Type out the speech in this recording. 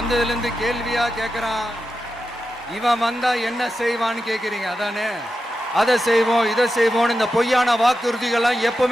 வந்ததுலேருந்து கேள்வியா கேட்குறான். இவன் வந்தா என்ன செய்வான்னு கேட்குறீங்க அதானே? அதை செய்வோம் இதை செய்வோம்னு இந்த பொய்யான வாக்குறுதிகள்லாம் எப்பவுமே